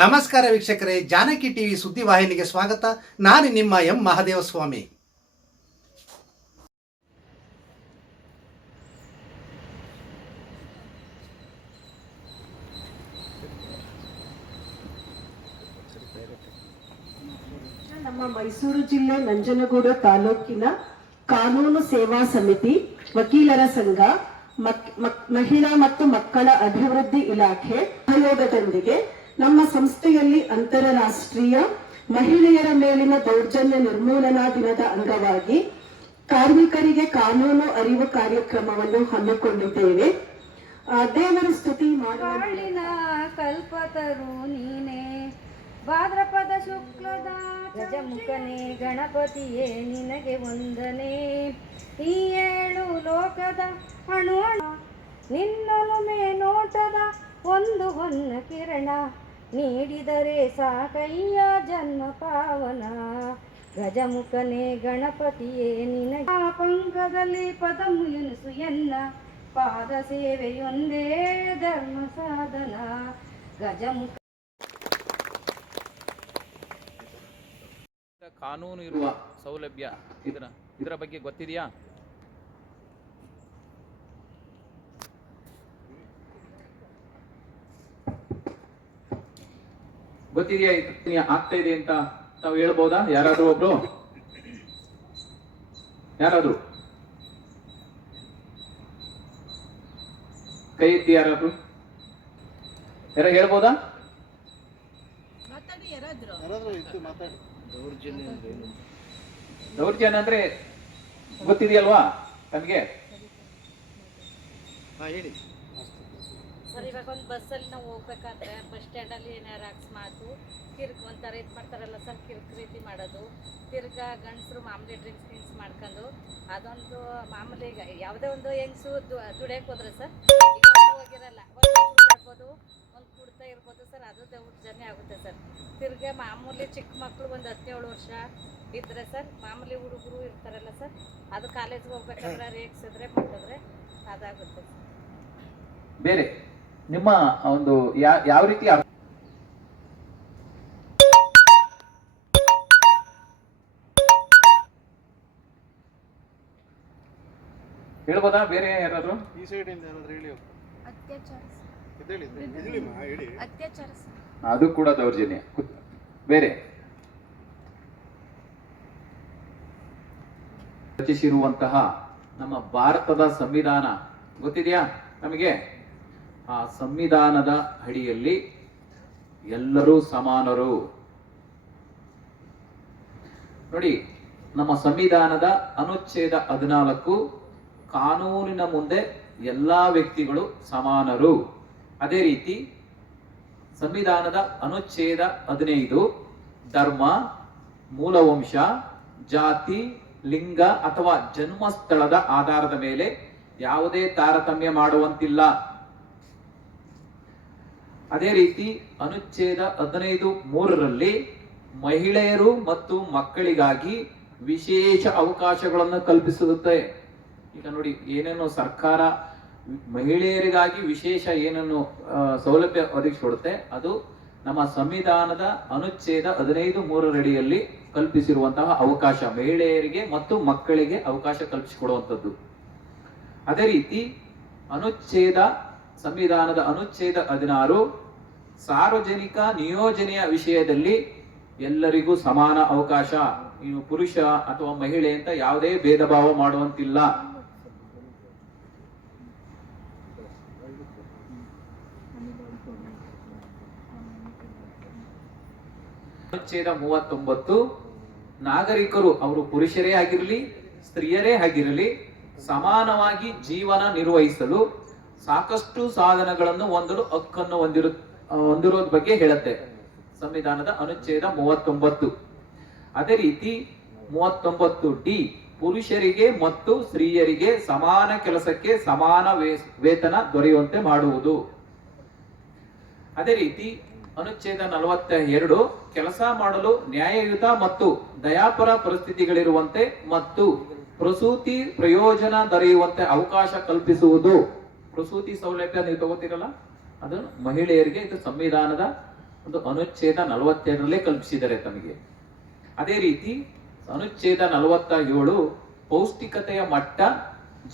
ನಮಸ್ಕಾರ ವೀಕ್ಷಕರೇ, ಜಾನಕಿ ಟಿವಿ ಸುದ್ದಿವಾಹಿನಿಗೆ ಸ್ವಾಗತ. ನಾನು ನಿಮ್ಮ ಎಂ ಮಹಾದೇವಸ್ವಾಮಿ. ನಮ್ಮ ಮೈಸೂರು ಜಿಲ್ಲೆ ನಂಜನಗೂಡು ತಾಲೂಕಿನ ಕಾನೂನು ಸೇವಾ ಸಮಿತಿ ವಕೀಲರ ಸಂಘ ಮಹಿಳಾ ಮತ್ತು ಮಕ್ಕಳ ಅಭಿವೃದ್ಧಿ ಇಲಾಖೆ ಸಹಯೋಗದೊಂದಿಗೆ ನಮ್ಮ ಸಂಸ್ಥೆಯಲ್ಲಿ ಅಂತಾರಾಷ್ಟ್ರೀಯ ಮಹಿಳೆಯರ ಮೇಲಿನ ದೌರ್ಜನ್ಯ ನಿರ್ಮೂಲನಾ ದಿನದ ಅಂಗವಾಗಿ ಕಾರ್ಮಿಕರಿಗೆ ಕಾನೂನು ಅರಿವು ಕಾರ್ಯಕ್ರಮವನ್ನು ಹಮ್ಮಿಕೊಂಡಿದ್ದೇವೆ. ದೇವರ ಸ್ತುತಿ ಮಾಡಿನ ಕಲ್ಪತರು ನೀನೇ, ಭಾದ್ರಪದ ಶುಕ್ಲದ ಗಜಮುಖನೇ ಗಣಪತಿಯೇ, ನಿನಗೆ ವಂದನೆ. ಈ ಏಳು ಲೋಕದ ಅಣು ನಿನ್ನೊಲುಮೆ ನೋಟದ ಒಂದು ಹೊನ್ನ ಕಿರಣ. ನೀಡಿದರೆ ಸಾಕಯ್ಯ ಜನ್ಮ ಪಾವನ. ಗಜಮುಖನೇ ಗಣಪತಿಯೇ ನಿನ ಪಂಕದಲ್ಲಿ ಪದಮು ಎನಿಸು ಎನ್ನ. ಪಾದ ಸೇವೆಯೊಂದೇ ಧರ್ಮ ಸಾಧನ. ಗಜಮುಖ ಕಾನೂನು ಇರುವ ಸೌಲಭ್ಯ ಇದರ ಇದರ ಬಗ್ಗೆ ಗೊತ್ತಿದೆಯಾ? ಗೊತ್ತಿದೆಯಾ ಆಗ್ತಾ ಇದೆ ಅಂತ ತಾವು ಹೇಳ್ಬೋದಾ? ಯಾರಾದ್ರೂ ಒಬ್ರು? ಯಾರಾದ್ರು? ಕೈ ಎತ್ತಿ ಯಾರಾದ್ರು? ಯಾರ ಹೇಳ್ಬೋದಾ? ದೌರ್ಜನ್ಯ ಅಂದ್ರೆ ಗೊತ್ತಿದೆಯಲ್ವಾ ತಮಗೆ ಸರ್, ಇವಾಗ ಒಂದು ಬಸ್ಸಲ್ಲಿ ನಾವು ಹೋಗ್ಬೇಕಾದ್ರೆ ಬಸ್ ಸ್ಟ್ಯಾಂಡಲ್ಲಿ ಏನಾರು ಅಕಸ್ಮಾತು ಕಿರ್ಕ್ ಒಂಥರ ಇದು ಮಾಡ್ತಾರಲ್ಲ ಸರ್, ಕಿರ್ಕ್ ರೀತಿ ಮಾಡೋದು. ತಿರ್ಗಾ ಗಂಡಸರು ಮಾಮೂಲಿ ಡ್ರಿಂಕ್ಸ್ ಗಿಂಕ್ಸ್ ಮಾಡ್ಕೊಂಡು ಅದೊಂದು ಮಾಮೂಲಿ ಈಗ ಯಾವುದೇ ಒಂದು ಹೆಂಗಸು ದುಡಿಯಕ್ಕೆ ಹೋದ್ರೆ ಸರ್ ಹೋಗಿರಲ್ಲ, ಒಂದು ಒಂದು ಕುಡ್ತಾ ಇರ್ಬೋದು ಸರ್ ಅದು ದೌರ್ಜನ್ಯ ಆಗುತ್ತೆ ಸರ್. ತಿರ್ಗಾ ಮಾಮೂಲಿ ಚಿಕ್ಕ ಮಕ್ಕಳು ಒಂದು ಹದಿನೇಳು ವರ್ಷ ಇದ್ದರೆ ಸರ್, ಮಾಮೂಲಿ ಹುಡುಗರು ಇರ್ತಾರಲ್ಲ ಸರ್, ಅದು ಕಾಲೇಜ್ಗೆ ಹೋಗ್ಬೇಕಾದ್ರೆ ರೇಗ್ಸಿದ್ರೆ ಮಾಡಿದ್ರೆ ಅದಾಗುತ್ತೆ ಬೇರೆ? ನಿಮ್ಮ ಒಂದು ಯಾ- ಯಾವ ರೀತಿ ಹೇಳ್ಬೋದಾ? ಬೇರೆ ಯಾರಾದ್ರು? ಈ ಸೈಡ್ ಇಂದ ಏನಾದ್ರು ಹೇಳಿ ಅತ್ಯಾಚಾರ ಎದ್ದೇಳಿ ಎದ್ದೇಳಿಮ್ಮ ಹೇಳಿ ಅತ್ಯಾಚಾರ ಅದು ಕೂಡ ದೌರ್ಜನ್ಯ. ಕುತ್- ಬೇರೆ? ರಚಿಸಿರುವಂತಹ ನಮ್ಮ ಭಾರತದ ಸಂವಿಧಾನ. ಗೊತ್ತಿದೆಯಾ ನಮಗೆ? ಆ ಸಂವಿಧಾನದ ಅಡಿಯಲ್ಲಿ ಎಲ್ಲರೂ ಸಮಾನರು. ನೋಡಿ, ನಮ್ಮ ಸಂವಿಧಾನದ ಅನುಚ್ಛೇದ ಹದಿನಾಲ್ಕು, ಕಾನೂನಿನ ಮುಂದೆ ಎಲ್ಲಾ ವ್ಯಕ್ತಿಗಳು ಸಮಾನರು. ಅದೇ ರೀತಿ, ಸಂವಿಧಾನದ ಅನುಚ್ಛೇದ ಹದಿನೈದು, ಧರ್ಮ, ಮೂಲವಂಶ, ಜಾತಿ, ಲಿಂಗ ಅಥವಾ ಜನ್ಮಸ್ಥಳದ ಆಧಾರದ ಮೇಲೆ ಯಾವುದೇ ತಾರತಮ್ಯ ಮಾಡುವಂತಿಲ್ಲ. ಅದೇ ರೀತಿ ಅನುಚ್ಛೇದ ಹದಿನೈದು ಮೂರರಲ್ಲಿ ಮಹಿಳೆಯರು ಮತ್ತು ಮಕ್ಕಳಿಗಾಗಿ ವಿಶೇಷ ಅವಕಾಶಗಳನ್ನು ಕಲ್ಪಿಸುತ್ತೆ. ಈಗ ನೋಡಿ, ಏನೇನು ಸರ್ಕಾರ ಮಹಿಳೆಯರಿಗಾಗಿ ವಿಶೇಷ ಏನನ್ನು ಸೌಲಭ್ಯ ಒದಗಿಸಿಕೊಡುತ್ತೆ, ಅದು ನಮ್ಮ ಸಂವಿಧಾನದ ಅನುಚ್ಛೇದ ಹದಿನೈದು ಮೂರರಡಿಯಲ್ಲಿ ಕಲ್ಪಿಸಿರುವಂತಹ ಅವಕಾಶ, ಮಹಿಳೆಯರಿಗೆ ಮತ್ತು ಮಕ್ಕಳಿಗೆ ಅವಕಾಶ ಕಲ್ಪಿಸಿಕೊಡುವಂಥದ್ದು. ಅದೇ ರೀತಿ ಅನುಚ್ಛೇದ ಸಂವಿಧಾನದ ಅನುಚ್ಛೇದ ಹದಿನಾರು, ಸಾರ್ವಜನಿಕ ನಿಯೋಜನೆಯ ವಿಷಯದಲ್ಲಿ ಎಲ್ಲರಿಗೂ ಸಮಾನ ಅವಕಾಶ. ನೀನು ಪುರುಷ ಅಥವಾ ಮಹಿಳೆ ಅಂತ ಯಾವುದೇ ಭೇದ ಭಾವ ಮಾಡುವಂತಿಲ್ಲ. ಅನುಚ್ಛೇದ ಮೂವತ್ತೊಂಬತ್ತು, ನಾಗರಿಕರು ಅವರು ಪುರುಷರೇ ಆಗಿರಲಿ, ಸ್ತ್ರೀಯರೇ ಆಗಿರಲಿ, ಸಮಾನವಾಗಿ ಜೀವನ ನಿರ್ವಹಿಸಲು ಸಾಕಷ್ಟು ಸಾಧನಗಳನ್ನು ಹೊಂದಲು ಹಕ್ಕನ್ನು ಹೊಂದಿರು ಹೊಂದಿರೋದ್ ಬಗ್ಗೆ ಹೇಳುತ್ತೆ. ಸಂವಿಧಾನದ ಅನುಚ್ಛೇದ ಮೂವತ್ತೊಂಬತ್ತು. ಅದೇ ರೀತಿ ಮೂವತ್ತೊಂಬತ್ತು ಡಿ, ಪುರುಷರಿಗೆ ಮತ್ತು ಸ್ತ್ರೀಯರಿಗೆ ಸಮಾನ ಕೆಲಸಕ್ಕೆ ಸಮಾನ ವೇತನ ದೊರೆಯುವಂತೆ ಮಾಡುವುದು. ಅದೇ ರೀತಿ ಅನುಚ್ಛೇದ ನಲವತ್ತ ಎರಡು ಕೆಲಸ ಮಾಡಲು ನ್ಯಾಯಯುತ ಮತ್ತು ದಯಾಪರ ಪರಿಸ್ಥಿತಿಗಳಿರುವಂತೆ ಮತ್ತು ಪ್ರಸೂತಿ ಪ್ರಯೋಜನ ದೊರೆಯುವಂತೆ ಅವಕಾಶ ಕಲ್ಪಿಸುವುದು. ಪ್ರಸೂತಿ ಸೌಲಭ್ಯ ನೀವು ತಗೋತೀರಲ್ಲ? ಅದು ಮಹಿಳೆಯರಿಗೆ ಇದು ಸಂವಿಧಾನದ ಒಂದು ಅನುಚ್ಛೇದ ನಲವತ್ತೆರಡರಲ್ಲೇ ಕಲ್ಪಿಸಿದ್ದಾರೆ ತಮಗೆ. ಅದೇ ರೀತಿ ಅನುಚ್ಛೇದ ನಲವತ್ತ ಏಳು ಪೌಷ್ಟಿಕತೆಯ ಮಟ್ಟ,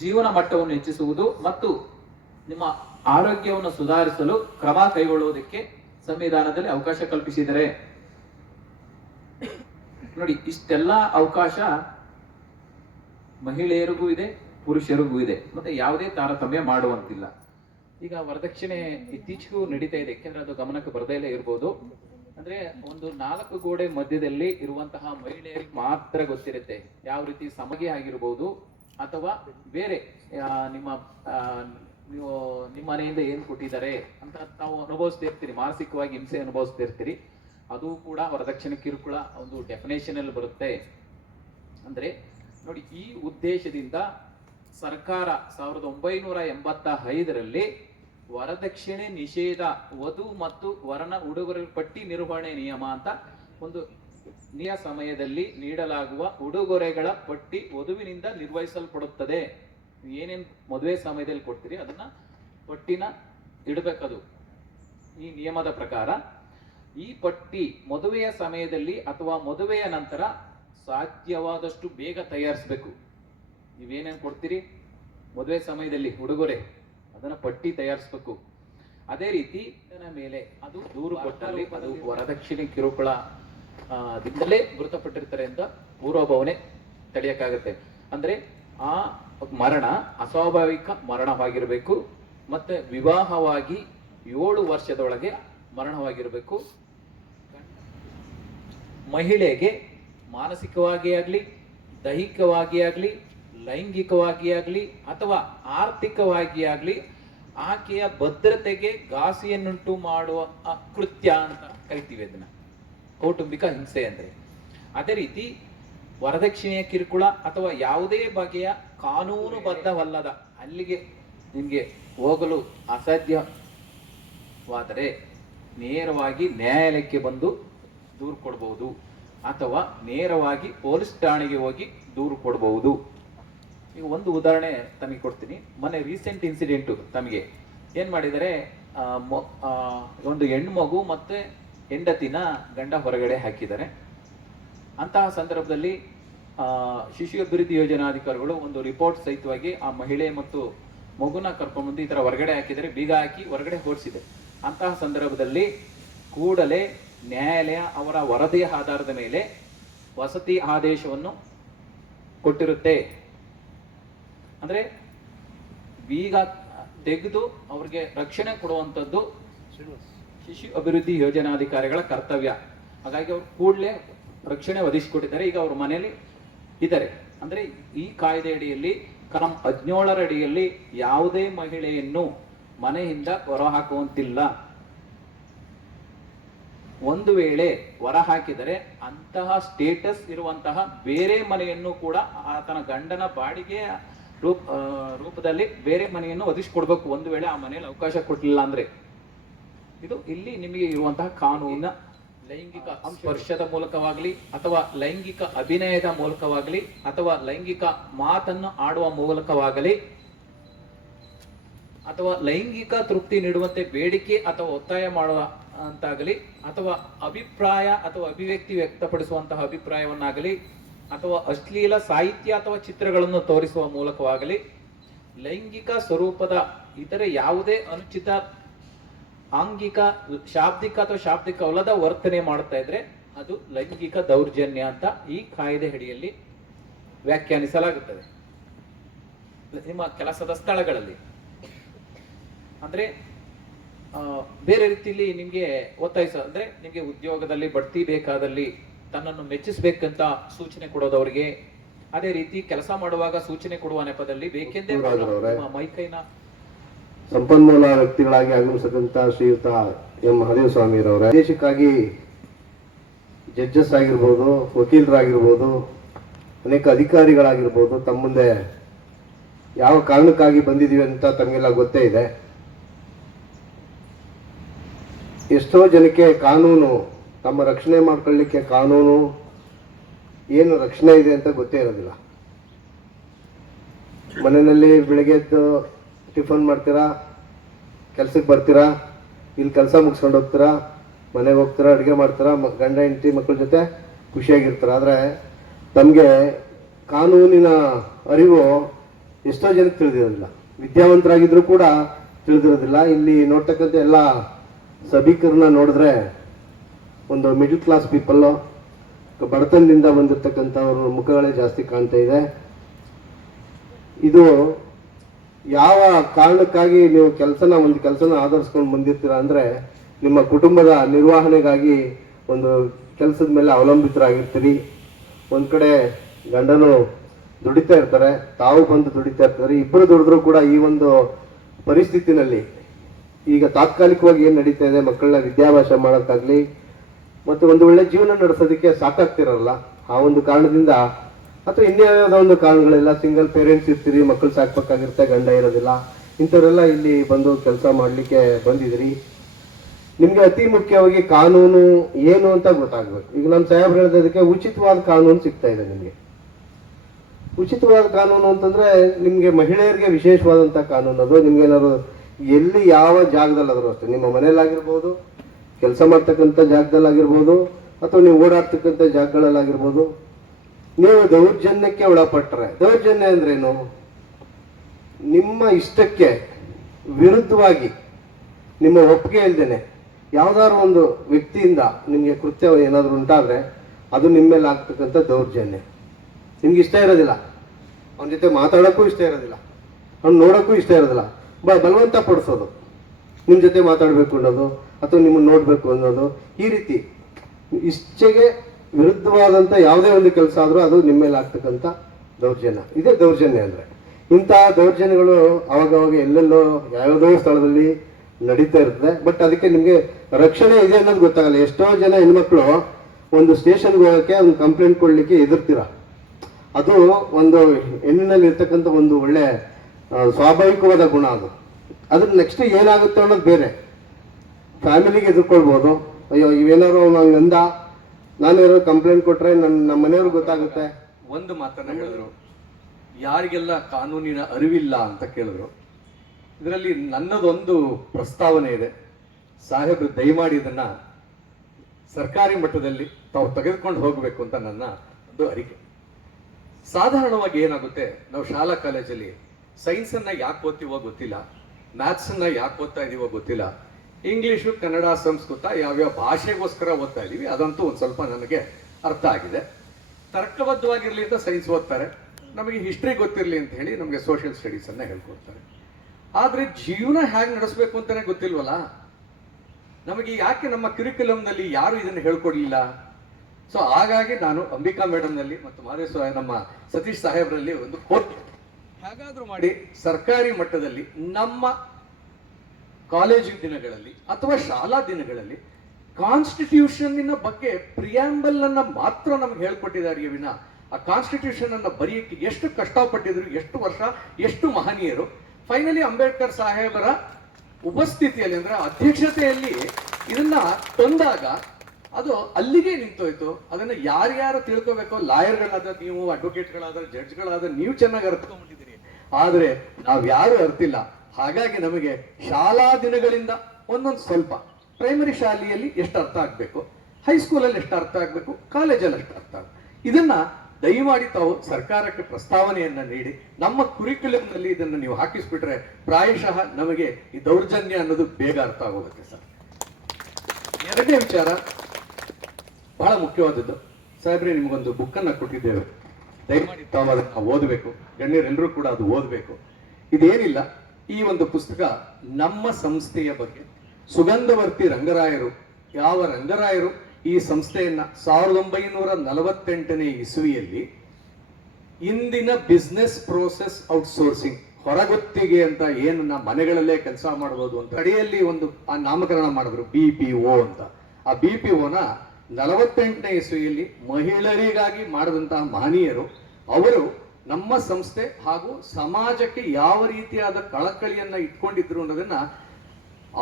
ಜೀವನ ಮಟ್ಟವನ್ನು ಹೆಚ್ಚಿಸುವುದು ಮತ್ತು ನಿಮ್ಮ ಆರೋಗ್ಯವನ್ನು ಸುಧಾರಿಸಲು ಕ್ರಮ ಕೈಗೊಳ್ಳುವುದಕ್ಕೆ ಸಂವಿಧಾನದಲ್ಲಿ ಅವಕಾಶ ಕಲ್ಪಿಸಿದ್ದಾರೆ. ನೋಡಿ, ಇಷ್ಟೆಲ್ಲ ಅವಕಾಶ ಮಹಿಳೆಯರಿಗೂ ಇದೆ ಪುರುಷರಿಗೂ ಇದೆ. ಮತ್ತೆ ಯಾವುದೇ ತಾರತಮ್ಯ ಮಾಡುವಂತಿಲ್ಲ. ಈಗ ವರದಕ್ಷಿಣೆ ಇತ್ತೀಚೆಗೂ ನಡೀತಾ ಇದೆ. ಯಾಕೆಂದ್ರೆ ಅದು ಗಮನಕ್ಕೆ ಬರದೇ ಇಲ್ಲ ಇರ್ಬೋದು. ಅಂದ್ರೆ ಒಂದು ನಾಲ್ಕು ಗೋಡೆ ಮಧ್ಯದಲ್ಲಿ ಇರುವಂತಹ ಮಹಿಳೆಯರಿಗೆ ಮಾತ್ರ ಗೊತ್ತಿರುತ್ತೆ ಯಾವ ರೀತಿ ಸಮಗೆ ಆಗಿರ್ಬೋದು ಅಥವಾ ಬೇರೆ ನಿಮ್ಮ ನೀವು ನಿಮ್ಮ ಮನೆಯಿಂದ ಏನ್ ಕೊಟ್ಟಿದ್ದಾರೆ ಅಂತ ತಾವು ಅನುಭವಿಸ್ತಿರ್ತೀರಿ ಮಾನಸಿಕವಾಗಿ ಹಿಂಸೆ ಅನುಭವಿಸ್ತಿರ್ತೀರಿ ಅದು ಕೂಡ ವರದಕ್ಷಿಣೆ ಕಿರುಕುಳ ಒಂದು ಡೆಫಿನೇಷನ್ ಅಲ್ಲಿ ಬರುತ್ತೆ. ಅಂದ್ರೆ ನೋಡಿ ಈ ಉದ್ದೇಶದಿಂದ ಸರ್ಕಾರ ಸಾವಿರದ ಒಂಬೈನೂರ ಎಂಬತ್ತ ಐದರಲ್ಲಿ ವರದಕ್ಷಿಣೆ ನಿಷೇಧ, ವಧು ಮತ್ತು ವರನ ಉಡುಗೊರೆ ಪಟ್ಟಿ ನಿರ್ವಹಣೆ ನಿಯಮ ಅಂತ ಒಂದು ನಿಯ ಸಮಯದಲ್ಲಿ ನೀಡಲಾಗುವ ಉಡುಗೊರೆಗಳ ಪಟ್ಟಿ ವಧುವಿನಿಂದ ನಿರ್ವಹಿಸಲ್ಪಡುತ್ತದೆ. ಏನೇನು ಮದುವೆ ಸಮಯದಲ್ಲಿ ಕೊಡ್ತೀರಿ ಅದನ್ನ ಪಟ್ಟಿನ ಇಡಬೇಕದು. ಈ ನಿಯಮದ ಪ್ರಕಾರ ಈ ಪಟ್ಟಿ ಮದುವೆಯ ಸಮಯದಲ್ಲಿ ಅಥವಾ ಮದುವೆಯ ನಂತರ ಸಾಧ್ಯವಾದಷ್ಟು ಬೇಗ ತಯಾರಿಸಬೇಕು. ನೀವೇನೇನು ಕೊಡ್ತೀರಿ? ಮದುವೆ ಸಮಯದಲ್ಲಿ ಉಡುಗೊರೆ. ಅದನ್ನ ಪಟ್ಟಿ ತಯಾರಿಸ್ಬೇಕು. ಅದೇ ರೀತಿ ಮೇಲೆ ಅದು ದೂರು ಕೊಟ್ಟಲ್ಲಿ ಅದು ವರದಕ್ಷಿಣೆ ಕಿರುಕುಳ ದಿಂದಲೇ ಮೃತಪಟ್ಟಿರ್ತಾರೆ ಅಂತ ಪೂರ್ವಭಾವನೆ ತಡೆಯಕ್ಕಾಗತ್ತೆ ಅಂದ್ರೆ ಆ ಮರಣ ಅಸ್ವಾಭಾವಿಕ ಮರಣವಾಗಿರಬೇಕು ಮತ್ತೆ ವಿವಾಹವಾಗಿ ಏಳು ವರ್ಷದೊಳಗೆ ಮರಣವಾಗಿರಬೇಕು. ಮಹಿಳೆಗೆ ಮಾನಸಿಕವಾಗಿ ಆಗಲಿ ದೈಹಿಕವಾಗಿ ಆಗಲಿ ಲೈಂಗಿಕವಾಗಿ ಆಗಲಿ ಅಥವಾ ಆರ್ಥಿಕವಾಗಿ ಆಗಲಿ ಆಕೆಯ ಭದ್ರತೆಗೆ ಘಾಸಿಯನ್ನುಂಟು ಮಾಡುವ ಅಕೃತ್ಯ ಕೃತ್ಯ ಅಂತ ಕರಿತೀವಿ ಅದನ್ನ. ಕೌಟುಂಬಿಕ ಹಿಂಸೆ ಅಂದರೆ. ಅದೇ ರೀತಿ ವರದಕ್ಷಿಣೆಯ ಕಿರುಕುಳ ಅಥವಾ ಯಾವುದೇ ಬಗೆಯ ಕಾನೂನುಬದ್ಧವಲ್ಲದ ಅಲ್ಲಿಗೆ ನಿಮಗೆ ಹೋಗಲು ಅಸಾಧ್ಯವಾದರೆ ನೇರವಾಗಿ ನ್ಯಾಯಾಲಯಕ್ಕೆ ಬಂದು ದೂರು ಕೊಡಬಹುದು ಅಥವಾ ನೇರವಾಗಿ ಪೊಲೀಸ್ ಠಾಣೆಗೆ ಹೋಗಿ ದೂರು ಕೊಡಬಹುದು ಈಗ ಒಂದು ಉದಾಹರಣೆ ತಮಗೆ ಕೊಡ್ತೀನಿ. ಮೊನ್ನೆ ರೀಸೆಂಟ್ ಇನ್ಸಿಡೆಂಟು ತಮಗೆ. ಏನು ಮಾಡಿದ್ದಾರೆ ಮೊ- ಒಂದು ಹೆಣ್ಣು ಮಗು ಮತ್ತೆ ಹೆಂಡತಿನ ಗಂಡ ಹೊರಗಡೆ ಹಾಕಿದ್ದಾರೆ. ಅಂತಹ ಸಂದರ್ಭದಲ್ಲಿ ಶಿಶು ಅಭಿವೃದ್ಧಿ ಯೋಜನಾ ಅಧಿಕಾರಿಗಳು ಒಂದು ರಿಪೋರ್ಟ್ ಸಹಿತವಾಗಿ ಆ ಮಹಿಳೆ ಮತ್ತು ಮಗುನ ಕರ್ಕೊಂಡ್ಬಂದು ಈ ಥರ ಹೊರಗಡೆ ಹಾಕಿದರೆ ಬೀಗ ಹಾಕಿ ಹೊರಗಡೆ ಹೋರಿಸಿದೆ. ಅಂತಹ ಸಂದರ್ಭದಲ್ಲಿ ಕೂಡಲೇ ನ್ಯಾಯಾಲಯ ಅವರ ವರದಿಯ ಆಧಾರದ ಮೇಲೆ ವಸತಿ ಆದೇಶವನ್ನು ಕೊಟ್ಟಿರುತ್ತೆ. ಅಂದ್ರೆ ಬೀಗ ತೆಗೆದು ಅವ್ರಿಗೆ ರಕ್ಷಣೆ ಕೊಡುವಂಥದ್ದು ಶಿಶು ಅಭಿವೃದ್ಧಿ ಯೋಜನಾಧಿಕಾರಿಗಳ ಕರ್ತವ್ಯ. ಹಾಗಾಗಿ ಅವ್ರು ಕೂಡಲೇ ರಕ್ಷಣೆ ಒದಗಿಸಿಕೊಟ್ಟಿದ್ದಾರೆ. ಈಗ ಅವ್ರ ಮನೆಯಲ್ಲಿ ಇದ್ದಾರೆ. ಅಂದ್ರೆ ಈ ಕಾಯ್ದೆ ಅಡಿಯಲ್ಲಿ ಕಲಂ ಹದಿನೇಳರ ಅಡಿಯಲ್ಲಿ ಯಾವುದೇ ಮಹಿಳೆಯನ್ನು ಮನೆಯಿಂದ ಹೊರಹಾಕುವಂತಿಲ್ಲ. ಒಂದು ವೇಳೆ ಹೊರ ಹಾಕಿದರೆ ಅಂತಹ ಸ್ಟೇಟಸ್ ಇರುವಂತಹ ಬೇರೆ ಮನೆಯನ್ನು ಕೂಡ ಆತನ ಗಂಡನ ಬಾಡಿಗೆ ರೂಪ ರೂಪದಲ್ಲಿ ಬೇರೆ ಮನೆಯನ್ನು ಒದಗಿಸ್ಕೊಡ್ಬೇಕು ಒಂದು ವೇಳೆ ಆ ಮನೆಯಲ್ಲಿ ಅವಕಾಶ ಕೊಟ್ಟಿಲ್ಲ ಅಂದ್ರೆ ಇದು ಇಲ್ಲಿ ನಿಮಗೆ ಇರುವಂತಹ ಕಾನೂನಿನ ಲೈಂಗಿಕ ಸ್ಪರ್ಶದ ಮೂಲಕವಾಗಲಿ ಅಥವಾ ಲೈಂಗಿಕ ಅಭಿನಯದ ಮೂಲಕವಾಗಲಿ ಅಥವಾ ಲೈಂಗಿಕ ಮಾತನ್ನು ಆಡುವ ಮೂಲಕವಾಗಲಿ ಅಥವಾ ಲೈಂಗಿಕ ತೃಪ್ತಿ ನೀಡುವಂತೆ ಬೇಡಿಕೆ ಅಥವಾ ಒತ್ತಾಯ ಮಾಡುವ ಅಂತಾಗಲಿ ಅಥವಾ ಅಭಿಪ್ರಾಯ ಅಥವಾ ಅಭಿವ್ಯಕ್ತಿ ವ್ಯಕ್ತಪಡಿಸುವಂತಹ ಅಭಿಪ್ರಾಯವನ್ನಾಗಲಿ ಅಥವಾ ಅಶ್ಲೀಲ ಸಾಹಿತ್ಯ ಅಥವಾ ಚಿತ್ರಗಳನ್ನು ತೋರಿಸುವ ಮೂಲಕವಾಗಲಿ, ಲೈಂಗಿಕ ಸ್ವರೂಪದ ಇತರೆ ಯಾವುದೇ ಅನುಚಿತ ಆಂಗಿಕ, ಶಾಬ್ದಿಕ ಅಥವಾ ಶಾಬ್ದಿಕ ಅಲ್ಲದ ವರ್ತನೆ ಮಾಡ್ತಾ ಇದ್ರೆ ಅದು ಲೈಂಗಿಕ ದೌರ್ಜನ್ಯ ಅಂತ ಈ ಕಾಯ್ದೆ ಅಡಿಯಲ್ಲಿ ವ್ಯಾಖ್ಯಾನಿಸಲಾಗುತ್ತದೆ. ನಿಮ್ಮ ಕೆಲಸದ ಸ್ಥಳಗಳಲ್ಲಿ. ಅಂದ್ರೆ ಬೇರೆ ರೀತಿಯಲ್ಲಿ ನಿಮಗೆ ಒತ್ತಾಯಿಸ, ಅಂದ್ರೆ ನಿಮಗೆ ಉದ್ಯೋಗದಲ್ಲಿ ಬಡ್ತಿ ಬೇಕಾದಲ್ಲಿ ತನ್ನನ್ನು ಮೆಚ್ಚಿಸಬೇಕಂತ ಸೂಚನೆ ಕೊಡೋದು ಅವರಿಗೆ. ಅದೇ ರೀತಿ ಕೆಲಸ ಮಾಡುವಾಗ ಸೂಚನೆ ಕೊಡುವ ನೆಪದಲ್ಲಿ ಬೇಕೆಂದೇ ಮೈಕೈನ ಸಂಪನ್ಮೂಲ ವ್ಯಕ್ತಿಗಳಾಗಿ ಆಗಮಿಸಿದಂತ ಶ್ರೀಯುತ ಎಂ. ಮಹದೇವ ಸ್ವಾಮಿರವರೇ. ದೇಶಕ್ಕಾಗಿ ಜಡ್ಜಸ್ ಆಗಿರ್ಬೋದು ವಕೀಲರಾಗಿರ್ಬೋದು ಅನೇಕ ಅಧಿಕಾರಿಗಳಾಗಿರ್ಬೋದು ತಮ್ಮ ಮುಂದೆ ಯಾವ ಕಾರಣಕ್ಕಾಗಿ ಬಂದಿದ್ದೀವಿ ಅಂತ ತಮಗೆಲ್ಲ ಗೊತ್ತೇ ಇದೆ. ಎಷ್ಟೋ ಜನಕ್ಕೆ ಕಾನೂನು ತಮ್ಮ ರಕ್ಷಣೆ ಮಾಡ್ಕೊಳ್ಳಿಕ್ಕೆ ಕಾನೂನು ಏನು ರಕ್ಷಣೆ ಇದೆ ಅಂತ ಗೊತ್ತೇ ಇರೋದಿಲ್ಲ. ಮನೆಯಲ್ಲಿ ಬೆಳಗ್ಗೆ ಎದ್ದು ಟಿಫನ್ ಮಾಡ್ತೀರಾ? ಕೆಲ್ಸಕ್ಕೆ ಬರ್ತೀರಾ? ಇಲ್ಲಿ ಕೆಲಸ ಮುಗಿಸ್ಕೊಂಡು ಹೋಗ್ತೀರಾ? ಮನೆಗೆ ಹೋಗ್ತೀರಾ? ಅಡುಗೆ ಮಾಡ್ತೀರಾ? ಗಂಡ, ಹೆಂಡತಿ ಮಕ್ಕಳ ಜೊತೆ ಖುಷಿಯಾಗಿರ್ತಾರೆ? ಆದರೆ ತಮಗೆ ಕಾನೂನಿನ ಅರಿವು ಎಷ್ಟೋ ಜನಕ್ಕೆ ತಿಳಿದಿರೋದಿಲ್ಲ. ವಿದ್ಯಾವಂತರಾಗಿದ್ದರೂ ಕೂಡ ತಿಳಿದಿರೋದಿಲ್ಲ. ಇಲ್ಲಿ ನೋಡ್ತಕ್ಕಂಥ ಎಲ್ಲ ಸಭಿಕರನ್ನ ನೋಡಿದ್ರೆ ಒಂದು ಮಿಡಲ್ ಕ್ಲಾಸ್ ಪೀಪಲ್ಲು ಬಡತನದಿಂದ ಬಂದಿರತಕ್ಕಂಥವ್ರ ಮುಖಗಳೇ ಜಾಸ್ತಿ ಕಾಣ್ತಾ ಇದೆ. ಇದು ಯಾವ ಕಾರಣಕ್ಕಾಗಿ ನೀವು ಕೆಲಸನ, ಒಂದು ಕೆಲಸನ ಆಧರಿಸ್ಕೊಂಡು ಬಂದಿರ್ತೀರಾ ಅಂದರೆ ನಿಮ್ಮ ಕುಟುಂಬದ ನಿರ್ವಹಣೆಗಾಗಿ ಒಂದು ಕೆಲಸದ ಮೇಲೆ ಅವಲಂಬಿತರಾಗಿರ್ತೀರಿ. ಒಂದು ಕಡೆ ಗಂಡನು ದುಡಿತಾ ಇರ್ತಾರೆ, ತಾವು ಬಂದು ದುಡಿತಾ ಇರ್ತಾರೆ ಇಬ್ಬರು ದುಡಿದ್ರು ಕೂಡ ಈ ಒಂದು ಪರಿಸ್ಥಿತಿನಲ್ಲಿ ಈಗ ತಾತ್ಕಾಲಿಕವಾಗಿ ಏನು ನಡೀತಾ ಇದೆ, ಮಕ್ಕಳನ್ನ ವಿದ್ಯಾಭ್ಯಾಸ ಮಾಡೋಕ್ಕಾಗಲಿ ಮತ್ತು ಒಂದು ಒಳ್ಳೆ ಜೀವನ ನಡೆಸೋದಕ್ಕೆ ಸಾಕಾಗ್ತಿರಲ್ಲ, ಆ ಒಂದು ಕಾರಣದಿಂದ, ಅಥವಾ ಇನ್ಯಾವುದೋ ಒಂದು ಕಾರಣಗಳೆಲ್ಲ ಸಿಂಗಲ್ ಪೇರೆಂಟ್ಸ್ ಇರ್ತೀರಿ ಮಕ್ಕಳು ಸಾಕ್ಬೇಕಾಗಿರುತ್ತೆ, ಗಂಡ ಇರೋದಿಲ್ಲ, ಇಂಥವರೆಲ್ಲ ಇಲ್ಲಿ ಬಂದು ಕೆಲಸ ಮಾಡಲಿಕ್ಕೆ ಬಂದಿದ್ದೀರಿ. ನಿಮಗೆ ಅತಿ ಮುಖ್ಯವಾಗಿ ಕಾನೂನು ಏನು ಅಂತ ಗೊತ್ತಾಗ್ಬೇಕು. ಈಗ ನಮ್ಮ ಸಾಹೇಬ್ರು ಹೇಳಿದಕ್ಕೆ ಉಚಿತವಾದ ಕಾನೂನು ಸಿಗ್ತಾ ಇದೆ ನಿಮಗೆ. ಉಚಿತವಾದ ಕಾನೂನು ಅಂತಂದ್ರೆ ನಿಮಗೆ ಮಹಿಳೆಯರಿಗೆ ವಿಶೇಷವಾದಂಥ ಕಾನೂನು. ಅದು ನಿಮ್ಗೆ ಏನಾದ್ರು ಎಲ್ಲಿ ಯಾವ ಜಾಗದಲ್ಲಾದರೂ ಅಷ್ಟೇ. ನಿಮ್ಮ ಮನೇಲಾಗಿರ್ಬೋದು ಕೆಲಸ ಮಾಡ್ತಕ್ಕಂಥ ಜಾಗದಲ್ಲಾಗಿರ್ಬೋದು, ಅಥವಾ ನೀವು ಓಡಾಡ್ತಕ್ಕಂಥ ಜಾಗಗಳಲ್ಲಾಗಿರ್ಬೋದು, ನೀವು ದೌರ್ಜನ್ಯಕ್ಕೆ ಒಳಪಟ್ಟರೆ. ದೌರ್ಜನ್ಯ ಅಂದ್ರೇನು? ನಿಮ್ಮ ಇಷ್ಟಕ್ಕೆ ವಿರುದ್ಧವಾಗಿ, ನಿಮ್ಮ ಒಪ್ಪಿಗೆ ಇಲ್ದೇನೆ, ಯಾವ್ದಾದ್ರು ಒಂದು ವ್ಯಕ್ತಿಯಿಂದ ನಿಮಗೆ ಕೃತ್ಯ ಏನಾದರೂ ಉಂಟಾದರೆ, ಅದು ನಿಮ್ಮ ಮೇಲೆ ಆಗ್ತಕ್ಕಂಥ ದೌರ್ಜನ್ಯ. ನಿಮ್ಗೆ ಇಷ್ಟ ಇರೋದಿಲ್ಲ. ಅವನ ಜೊತೆ ಮಾತಾಡೋಕ್ಕೂ ಇಷ್ಟ ಇರೋದಿಲ್ಲ. ಅವ್ನು ನೋಡೋಕ್ಕೂ ಇಷ್ಟ ಇರೋದಿಲ್ಲ. ಬ, ಬಲವಂತ ಪಡಿಸೋದು. ನಿಮ್ಮ ಜೊತೆ ಮಾತಾಡಬೇಕು ಅನ್ನೋದು. ಅಥವಾ ನಿಮ್ಮನ್ನು ನೋಡಬೇಕು ಅನ್ನೋದು, ಈ ರೀತಿ ಇಷ್ಟೆಗೆ ವಿರುದ್ಧವಾದಂಥ ಯಾವುದೇ ಒಂದು ಕೆಲಸ ಆದರೂ ಅದು ನಿಮ್ಮ ಮೇಲೆ ಆಗ್ತಕ್ಕಂಥ ದೌರ್ಜನ್ಯ. ಇದೇ ದೌರ್ಜನ್ಯ ಅಂದರೆ. ಇಂತಹ ದೌರ್ಜನ್ಯಗಳು ಆವಾಗವಾಗ ಎಲ್ಲೆಲ್ಲೋ ಯಾವುದೋ ಸ್ಥಳದಲ್ಲಿ ನಡೀತಾ ಇರ್ತದೆ. ಬಟ್ ಅದಕ್ಕೆ ನಿಮಗೆ ರಕ್ಷಣೆ ಇದೆ ಅನ್ನೋದು ಗೊತ್ತಾಗಲ್ಲ. ಎಷ್ಟೋ ಜನ ಹೆಣ್ಮಕ್ಳು ಒಂದು ಸ್ಟೇಷನ್ಗೆ ಹೋಗೋಕ್ಕೆ ಒಂದು ಕಂಪ್ಲೇಂಟ್ ಕೊಡಲಿಕ್ಕೆ ಎದುರ್ತೀರ ಅದು ಒಂದು ಹೆಣ್ಣಿನಲ್ಲಿ ಇರ್ತಕ್ಕಂಥ ಒಂದು ಒಳ್ಳೆ ಸ್ವಾಭಾವಿಕವಾದ ಗುಣ ಅದು. ಅದ್ರ ನೆಕ್ಸ್ಟ್ ಏನಾಗುತ್ತೆ ಅನ್ನೋದು ಬೇರೆ. ಫ್ಯಾಮಿಲಿಗೆ ಎದುರ್ಕೊಳ್ಬೋದು. ಅಯ್ಯೋ, ಇವೇನಾದ್ರು ನಂಗೆ ಅಂದ ನಾನು ಏನಾದ್ರು ಕಂಪ್ಲೇಂಟ್ ಕೊಟ್ರೆ ನನ್ನ ನಮ್ಮ ಮನೆಯವ್ರಿಗೆ ಗೊತ್ತಾಗುತ್ತೆ. ಒಂದು ಮಾತನ್ನ ಹೇಳಿದ್ರು. ಯಾರಿಗೆಲ್ಲ ಕಾನೂನಿನ ಅರಿವಿಲ್ಲ ಅಂತ ಕೇಳಿದ್ರು. ಇದರಲ್ಲಿ ನನ್ನದೊಂದು ಪ್ರಸ್ತಾವನೆ ಇದೆ. ಸಾಹೇಬ್ರು ದಯಮಾಡಿ ಇದನ್ನ ಸರ್ಕಾರಿ ಮಟ್ಟದಲ್ಲಿ ತಾವು ತೆಗೆದುಕೊಂಡು ಹೋಗಬೇಕು ಅಂತ ನನ್ನ ಒಂದು ಅರಿಕೆ. ಸಾಧಾರಣವಾಗಿ ಏನಾಗುತ್ತೆ? ನಾವು ಶಾಲಾ ಕಾಲೇಜಲ್ಲಿ ಸೈನ್ಸನ್ನ ಯಾಕೆ ಓದ್ತೀವೋ ಗೊತ್ತಿಲ್ಲ. ಮ್ಯಾಥ್ಸನ್ನ ಯಾಕೆ ಓದ್ತಾ ಇದೀವೋ ಗೊತ್ತಿಲ್ಲ. ಇಂಗ್ಲಿಷು ಕನ್ನಡ, ಸಂಸ್ಕೃತ ಯಾವ್ಯಾವ ಭಾಷೆಗೋಸ್ಕರ ಓದ್ತಾ ಇದ್ದೀವಿ, ಅದಂತೂ ಒಂದು ಸ್ವಲ್ಪ ನನಗೆ ಅರ್ಥ ಆಗಿದೆ. ತರ್ಕಬದ್ಧವಾಗಿರಲಿ ಅಂತ ಸೈನ್ಸ್ ಓದ್ತಾರೆ. ನಮಗೆ ಹಿಸ್ಟ್ರಿ ಗೊತ್ತಿರಲಿ ಅಂತ ಹೇಳಿ ನಮಗೆ ಸೋಷಿಯಲ್ ಸ್ಟಡೀಸ್ ಅನ್ನ ಹೇಳ್ಕೊಡ್ತಾರೆ. ಆದರೆ ಜೀವನ ಹೇಗೆ ನಡೆಸಬೇಕು ಅಂತಲೇ ಗೊತ್ತಿಲ್ವಲ್ಲ? ನಮಗೆ ಯಾಕೆ ನಮ್ಮ ಕ್ರಿಕುಲಮ್ನಲ್ಲಿ ಯಾರು ಇದನ್ನು ಹೇಳ್ಕೊಡ್ಲಿಲ್ಲ? ಸೊ ಹಾಗಾಗಿ ನಾನು ಅಂಬಿಕಾ ಮೇಡಮ್ನಲ್ಲಿ ಮತ್ತು ಮಾದೇಶ್ವರ ನಮ್ಮ ಸತೀಶ್ ಸಾಹೇಬ್ರಲ್ಲಿ ಒಂದು ಕೋರ್ಟ್. ಹೇಗಾದರೂ ಮಾಡಿ ಸರ್ಕಾರಿ ಮಟ್ಟದಲ್ಲಿ ನಮ್ಮ ಕಾಲೇಜು ದಿನಗಳಲ್ಲಿ ಅಥವಾ ಶಾಲಾ ದಿನಗಳಲ್ಲಿ ಕಾನ್ಸ್ಟಿಟ್ಯೂಷನ್ನಿನ ಬಗ್ಗೆ ಪ್ರಿಯಾಂಬಲ್ ಅನ್ನ ಮಾತ್ರ ನಮ್ಗೆ ಹೇಳ್ಕೊಟ್ಟಿದ್ದಾರೆ ವಿನ. ಆ ಕಾನ್ಸ್ಟಿಟ್ಯೂಷನ್ ಅನ್ನ ಬರೆಯಕ್ಕೆ ಎಷ್ಟು ಕಷ್ಟಪಟ್ಟಿದ್ರು, ಎಷ್ಟು ವರ್ಷ, ಎಷ್ಟು ಮಹನೀಯರು. ಫೈನಲಿ ಅಂಬೇಡ್ಕರ್ ಸಾಹೇಬರ ಉಪಸ್ಥಿತಿಯಲ್ಲಿ ಅಂದ್ರೆ ಅಧ್ಯಕ್ಷತೆಯಲ್ಲಿ ಇದನ್ನ ತಂದಾಗ ಅದು ಅಲ್ಲಿಗೆ ನಿಂತೋಯ್ತು. ಅದನ್ನ ಯಾರ್ಯಾರು ತಿಳ್ಕೋಬೇಕೋ, ಲಾಯರ್ಗಳಾದ ನೀವು ಅಡ್ವೊಕೇಟ್ಗಳಾದ ಜಡ್ಜ್ಗಳಾದ ನೀವು ಚೆನ್ನಾಗಿ ಅರ್ಥಕೊಂಡಿದ್ದೀರಿ ಆದ್ರೆ ನಾವ್ಯಾರು ಅರ್ತಿಲ್ಲ ಹಾಗಾಗಿ ನಮಗೆ ಶಾಲಾ ದಿನಗಳಿಂದ ಒಂದೊಂದು ಸ್ವಲ್ಪ ಪ್ರೈಮರಿ ಶಾಲೆಯಲ್ಲಿ ಎಷ್ಟು ಅರ್ಥ ಆಗಬೇಕು ಹೈಸ್ಕೂಲಲ್ಲಿ ಎಷ್ಟು ಅರ್ಥ ಆಗಬೇಕು ಕಾಲೇಜಲ್ಲಿ ಎಷ್ಟು ಅರ್ಥ ಆಗ್ಬೇಕು. ಇದನ್ನ ದಯಮಾಡಿ ತಾವು ಸರ್ಕಾರಕ್ಕೆ ಪ್ರಸ್ತಾವನೆಯನ್ನ ನೀಡಿ, ನಮ್ಮ ಕುರಿಕ್ಯುಲಮ್ನಲ್ಲಿ ಇದನ್ನು ನೀವು ಹಾಕಿಸ್ಬಿಟ್ರೆ ಪ್ರಾಯಶಃ ನಮಗೆ ಈ ದೌರ್ಜನ್ಯ ಅನ್ನೋದು ಬೇಗ ಅರ್ಥ ಆಗೋಗುತ್ತೆ ಸರ್. ಎರಡನೇ ವಿಚಾರ ಬಹಳ ಮುಖ್ಯವಾದದ್ದು. ಸಾಹೇಬ್ರೆ, ನಿಮಗೊಂದು ಬುಕ್ಕನ್ನು ಕೊಟ್ಟಿದ್ದೇವೆ. ದಯಮಾಡಿ ತಾವು ಅದನ್ನು ಓದಬೇಕು. ಗಣ್ಯರೆಲ್ಲರೂ ಕೂಡ ಅದು ಓದಬೇಕು. ಇದೇನಿಲ್ಲ ಈ ಒಂದು ಪುಸ್ತಕ ನಮ್ಮ ಸಂಸ್ಥೆಯ ಬಗ್ಗೆ. ಸುಗಂಧವರ್ತಿ ರಂಗರಾಯರು, ಯಾವ ರಂಗರಾಯರು ಈ ಸಂಸ್ಥೆಯನ್ನ ಸಾವಿರದ ಒಂಬೈನೂರ ನಲವತ್ತೆಂಟನೇ ಇಸುವಿಯಲ್ಲಿ ಇಂದಿನ ಬಿಸ್ನೆಸ್ ಪ್ರೋಸೆಸ್ ಔಟ್ಸೋರ್ಸಿಂಗ್ ಹೊರಗುತ್ತಿಗೆ ಅಂತ ಏನು ನಾ ಮನೆಗಳಲ್ಲೇ ಕೆಲಸ ಮಾಡಬಹುದು ಅಂತ ಅಡಿಯಲ್ಲಿ ಒಂದು ಆ ನಾಮಕರಣ ಮಾಡಿದ್ರು ಬಿ ಪಿ ಒ ಅಂತ. ಆ ಬಿ ಪಿ ಒನ ನಲವತ್ತೆಂಟನೇ ಇಸುವಿಯಲ್ಲಿ ಮಹಿಳೆಯರಿಗಾಗಿ ಮಾಡಿದಂತಹ ಮಹನೀಯರು, ಅವರು ನಮ್ಮ ಸಂಸ್ಥೆ ಹಾಗೂ ಸಮಾಜಕ್ಕೆ ಯಾವ ರೀತಿಯಾದ ಕಳಕಳಿಯನ್ನ ಇಟ್ಕೊಂಡಿದ್ರು ಅನ್ನೋದನ್ನ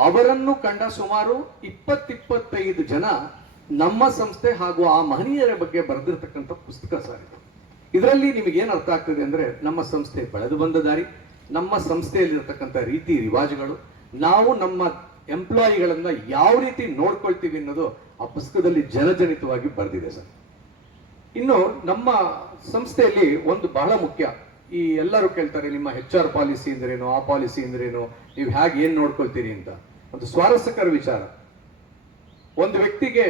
ಅವರನ್ನು ಕಂಡ ಸುಮಾರು ಇಪ್ಪತ್ತಿಪ್ಪತ್ತೈದು ಜನ ನಮ್ಮ ಸಂಸ್ಥೆ ಹಾಗೂ ಆ ಮಹನೀಯರ ಬಗ್ಗೆ ಬರೆದಿರ್ತಕ್ಕಂಥ ಪುಸ್ತಕ ಸರ್ ಇದು. ಇದರಲ್ಲಿ ನಿಮಗೆ ಏನು ಅರ್ಥ ಆಗ್ತದೆ ಅಂದ್ರೆ ನಮ್ಮ ಸಂಸ್ಥೆ ಬೆಳೆದು ಬಂದ ದಾರಿ, ನಮ್ಮ ಸಂಸ್ಥೆಯಲ್ಲಿರ್ತಕ್ಕಂಥ ರೀತಿ ರಿವಾಜುಗಳು, ನಾವು ನಮ್ಮ ಎಂಪ್ಲಾಯಿಗಳನ್ನ ಯಾವ ರೀತಿ ನೋಡ್ಕೊಳ್ತೀವಿ ಅನ್ನೋದು ಆ ಪುಸ್ತಕದಲ್ಲಿ ಜನಜನಿತವಾಗಿ ಬರೆದಿದೆ ಸರ್. ಇನ್ನು ನಮ್ಮ ಸಂಸ್ಥೆಯಲ್ಲಿ ಒಂದು ಬಹಳ ಮುಖ್ಯ. ಈ ಎಲ್ಲರೂ ಕೇಳ್ತಾರೆ, ನಿಮ್ಮ ಹೆಚ್ ಆರ್ ಪಾಲಿಸಿ ಅಂದ್ರೇನು, ಆ ಪಾಲಿಸಿ ಅಂದ್ರೇನು, ನೀವು ಹೇಗೆ ಏನ್ ನೋಡ್ಕೊಳ್ತೀರಿ ಅಂತ. ಒಂದು ಸ್ವಾರಸ್ಯಕರ ವಿಚಾರ. ಒಂದು ವ್ಯಕ್ತಿಗೆ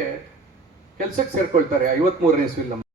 ಕೆಲಸಕ್ಕೆ ಸೇರ್ಕೊಳ್ತಾರೆ, ಐವತ್ಮೂರನೇ ಇಸ್ವಿಲ್ ನಮ್ಮ